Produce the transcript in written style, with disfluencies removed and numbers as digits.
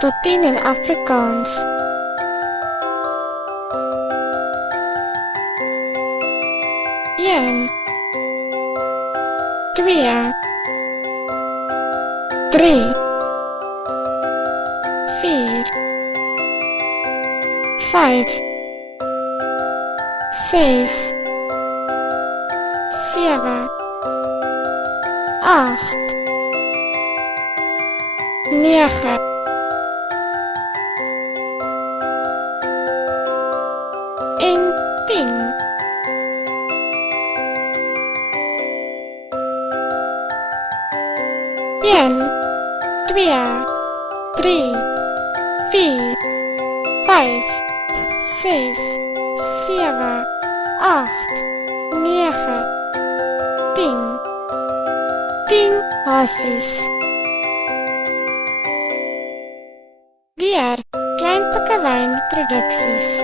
tot 10 in Afrikaans. Een, twee, drie, vier, vyf, ses, sewe, agt, nege, en 10. Een, twee, drie, vier, vyf, ses, sewe, agt, nege, 10. 10 hasies. Deur Klein Pikkewyn Produksies.